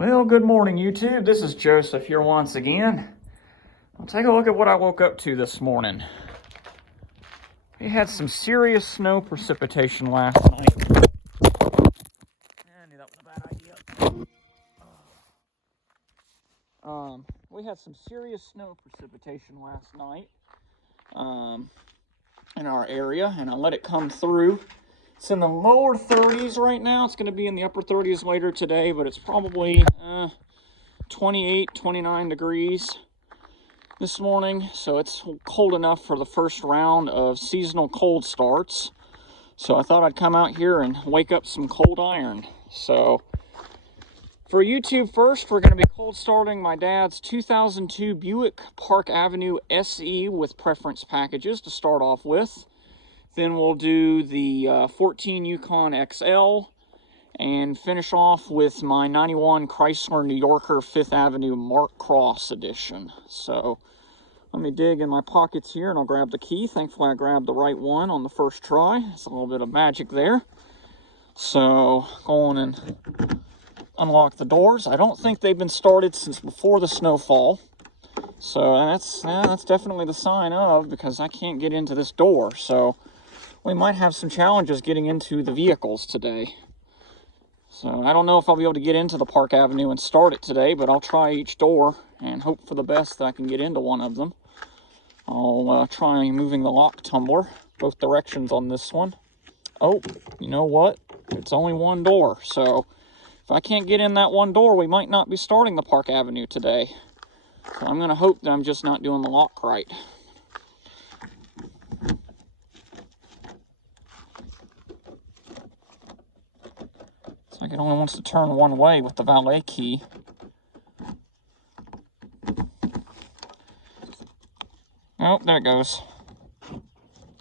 Well, good morning, YouTube. This is Joseph here once again. I'll take a look at what I woke up to this morning. We had some serious snow precipitation last night. I knew that was a bad idea. We had some serious snow precipitation last night in our area, and I let it come through. It's in the lower 30s right now. It's going to be in the upper 30s later today, but it's probably 28, 29 degrees this morning, so it's cold enough for the first round of seasonal cold starts. So I thought I'd come out here and wake up some cold iron. So for YouTube first, we're going to be cold starting my dad's 2002 Buick Park Avenue SE with preference packages to start off with. Then we'll do the 14 Yukon XL and finish off with my 91 Chrysler New Yorker 5th Avenue Mark Cross edition. So let me dig in my pockets here and I'll grab the key. Thankfully I grabbed the right one on the first try. It's a little bit of magic there. So go on and unlock the doors. I don't think they've been started since before the snowfall. So that's definitely the sign of, because I can't get into this door. So we might have some challenges getting into the vehicles today. So I don't know if I'll be able to get into the Park Avenue and start it today, but I'll try each door and hope for the best that I can get into one of them. I'll try moving the lock tumbler both directions on this one. Oh, you know what? It's only one door, so if I can't get in that one door, we might not be starting the Park Avenue today. So I'm going to hope that I'm just not doing the lock right. It's like it only wants to turn one way with the valet key. Oh, there it goes.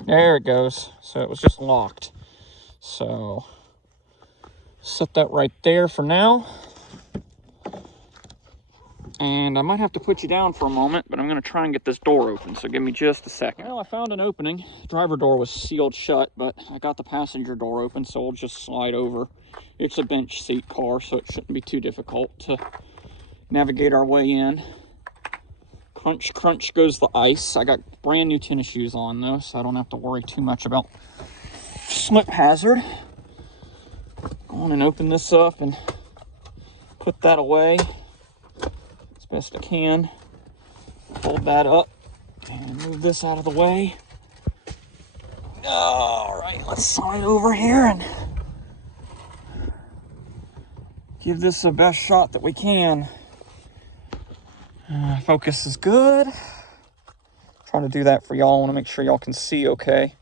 There it goes. So it was just locked. So set that right there for now. And I might have to put you down for a moment, but I'm going to try and get this door open, so give me just a second. Well, I found an opening. The driver door was sealed shut, but I got the passenger door open, so we'll just slide over. It's a bench seat car, so it shouldn't be too difficult to navigate our way in. Crunch, crunch goes the ice. I got brand new tennis shoes on, though, so I don't have to worry too much about slip hazard. Go on and open this up and put that away as best I can. Fold that up and move this out of the way. All right, let's slide over here and give this the best shot that we can. Focus is good. Trying to do that for y'all. I want to make sure y'all can see okay.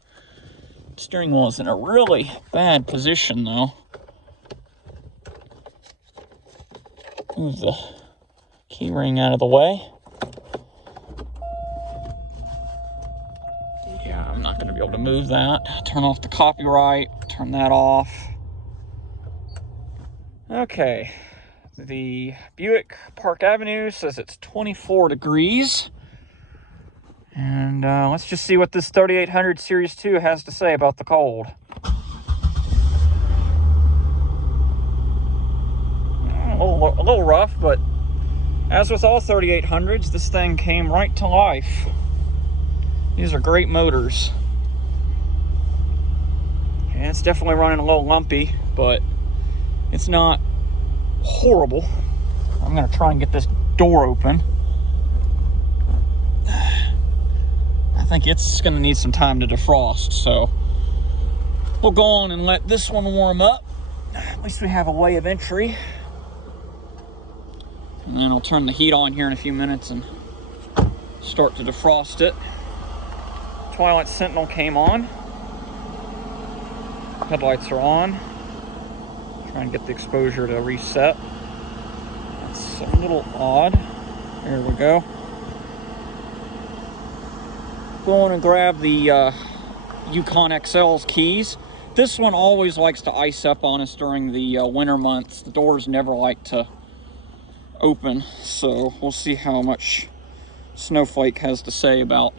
Steering wheel is in a really bad position though. Move the key ring out of the way. Yeah, I'm not going to be able to move that. Turn off the copyright. Turn that off. Okay. The Buick Park Avenue says it's 24 degrees. And let's just see what this 3800 Series 2 has to say about the cold. A little rough, but as with all 3800s, this thing came right to life. These are great motors. And it's definitely running a little lumpy, but it's not horrible. I'm going to try and get this door open. I think it's going to need some time to defrost, so we'll go on and let this one warm up. At least we have a way of entry. And then I'll turn the heat on here in a few minutes and start to defrost it. Twilight Sentinel came on. Headlights are on. Try and get the exposure to reset. That's a little odd. There we go. Go on and grab the Yukon XL's keys. This one always likes to ice up on us during the winter months. The doors never like to open, so we'll see how much Snowflake has to say about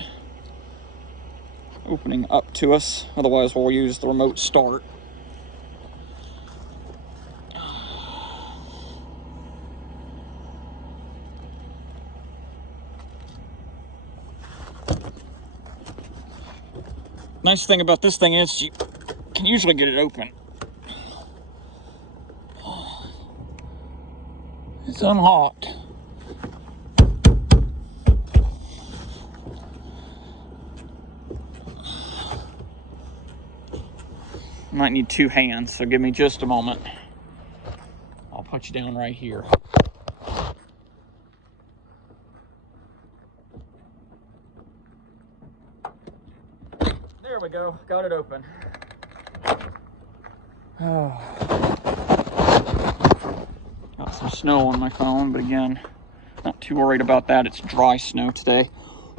opening up to us. Otherwise we'll use the remote start. Nice thing about this thing is you can usually get it open. It's unlocked. Might need two hands, so give me just a moment. I'll put you down right here. There we go, got it open. Oh. Got some snow on my phone, but again, not too worried about that. It's dry snow today.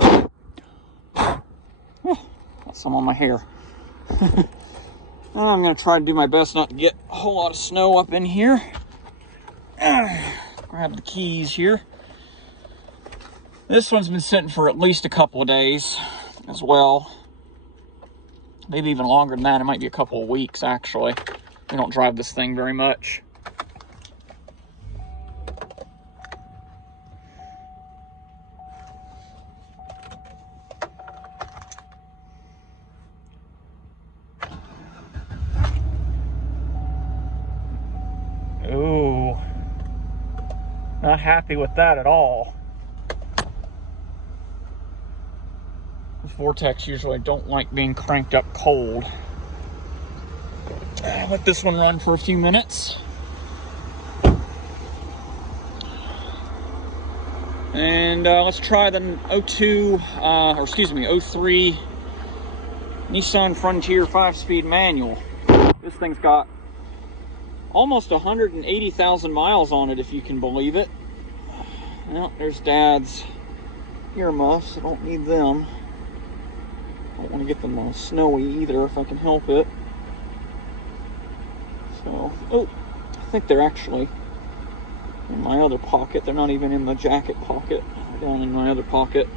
Oh, got some on my hair. I'm going to try to do my best not to get a whole lot of snow up in here. Grab the keys here. This one's been sitting for at least a couple of days as well. Maybe even longer than that. It might be a couple of weeks, actually. We don't drive this thing very much. Ooh, not happy with that at all. This Vortex usually don't like being cranked up cold. Let this one run for a few minutes. And let's try the 03 Nissan Frontier 5-speed manual. This thing's got almost 180,000 miles on it, if you can believe it. Well, there's Dad's earmuffs. I don't need them. I don't want to get them all snowy either if I can help it. So, oh, I think they're actually in my other pocket. They're not even in the jacket pocket. They're down in my other pocket.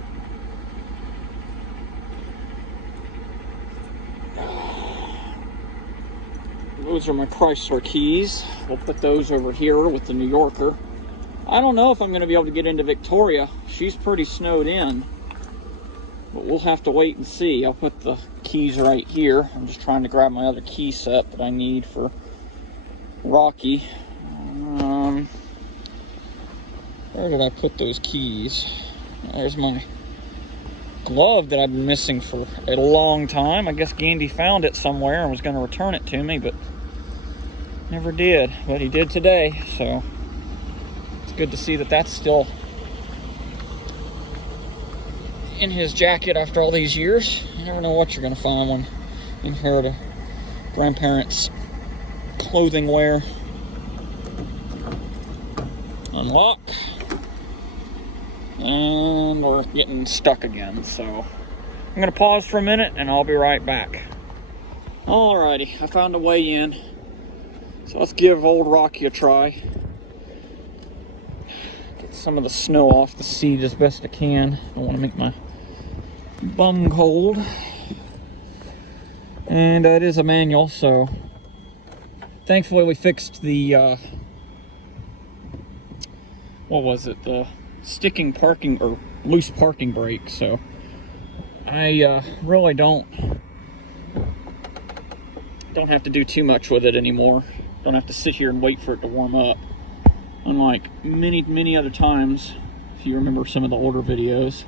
Those are my Chrysler keys. We'll put those over here with the New Yorker. I don't know if I'm going to be able to get into Victoria. She's pretty snowed in. But we'll have to wait and see. I'll put the keys right here. I'm just trying to grab my other key set that I need for Rocky. Where did I put those keys? There's my glove that I've been missing for a long time. I guess Gandy found it somewhere and was going to return it to me, but never did. But he did today, so it's good to see that that's still in his jacket after all these years. You never know what you're going to find when you inherit a grandparent's clothing wear. Unlock. And we're getting stuck again, so I'm going to pause for a minute and I'll be right back. Alrighty, I found a way in. So let's give old Rocky a try. Get some of the snow off the seat as best I can. Don't want to make my bum cold. And it is a manual, so thankfully we fixed the what was it, the sticking parking or loose parking brake, so I really don't have to do too much with it anymore. Don't have to sit here and wait for it to warm up, unlike many other times. If you remember some of the older videos,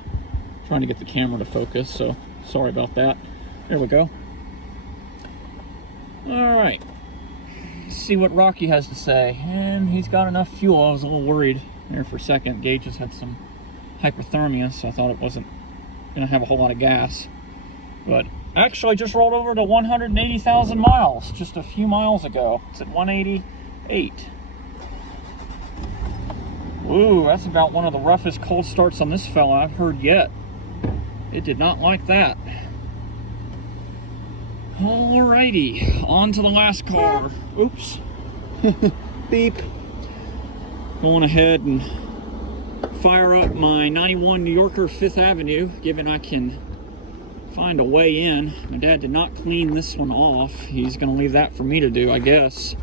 trying to get the camera to focus, so sorry about that. There we go. All right, let's see what Rocky has to say. And he's got enough fuel. I was a little worried there for a second. Gauges had some hyperthermia, so I thought it wasn't gonna have a whole lot of gas, but actually just rolled over to 180,000 miles just a few miles ago. It's at 188. Ooh, that's about one of the roughest cold starts on this fella I've heard yet. It did not like that. Alrighty, on to the last car. Oops. Beep. Going ahead and fire up my 91 New Yorker 5th Avenue, given I can find a way in. My dad did not clean this one off. He's going to leave that for me to do, I guess.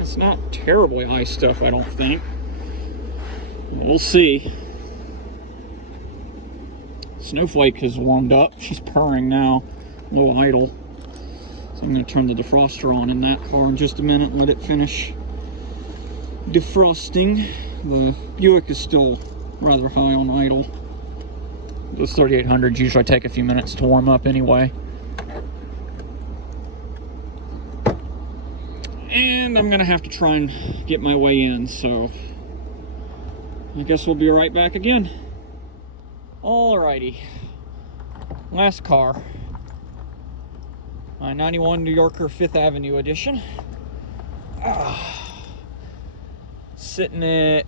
It's not terribly high stuff, I don't think. We'll see. Snowflake has warmed up. She's purring now, low idle. So I'm going to turn the defroster on in that car in just a minute and let it finish defrosting. The Buick is still rather high on idle. Those 3800s usually take a few minutes to warm up anyway. And I'm going to have to try and get my way in, so I guess we'll be right back again. Alrighty, last car, my 91 New Yorker 5th Avenue edition. Sitting at,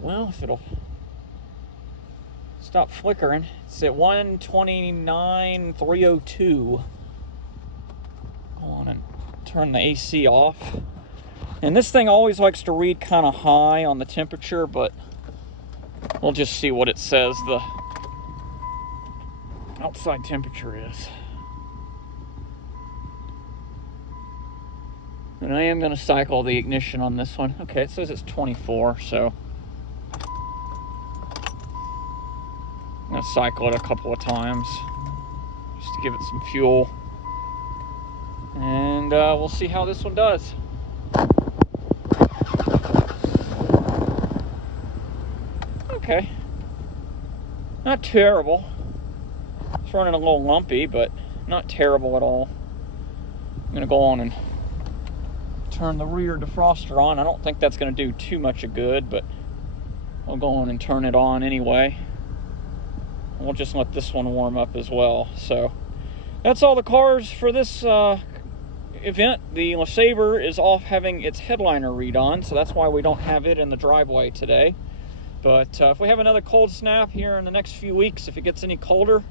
well, if it'll stop flickering, it's at 129,302. Hold on and turn the AC off. And this thing always likes to read kind of high on the temperature, but we'll just see what it says the outside temperature is. And I am going to cycle the ignition on this one. Okay, it says it's 24, so I'm going to cycle it a couple of times just to give it some fuel. And we'll see how this one does. Okay, not terrible. It's running a little lumpy, but not terrible at all. I'm gonna go on and turn the rear defroster on. I don't think that's gonna do too much of good, but I'll go on and turn it on anyway. We'll just let this one warm up as well. So that's all the cars for this event. The LeSabre is off having its headliner redone, so that's why we don't have it in the driveway today. But if we have another cold snap here in the next few weeks, if it gets any colder,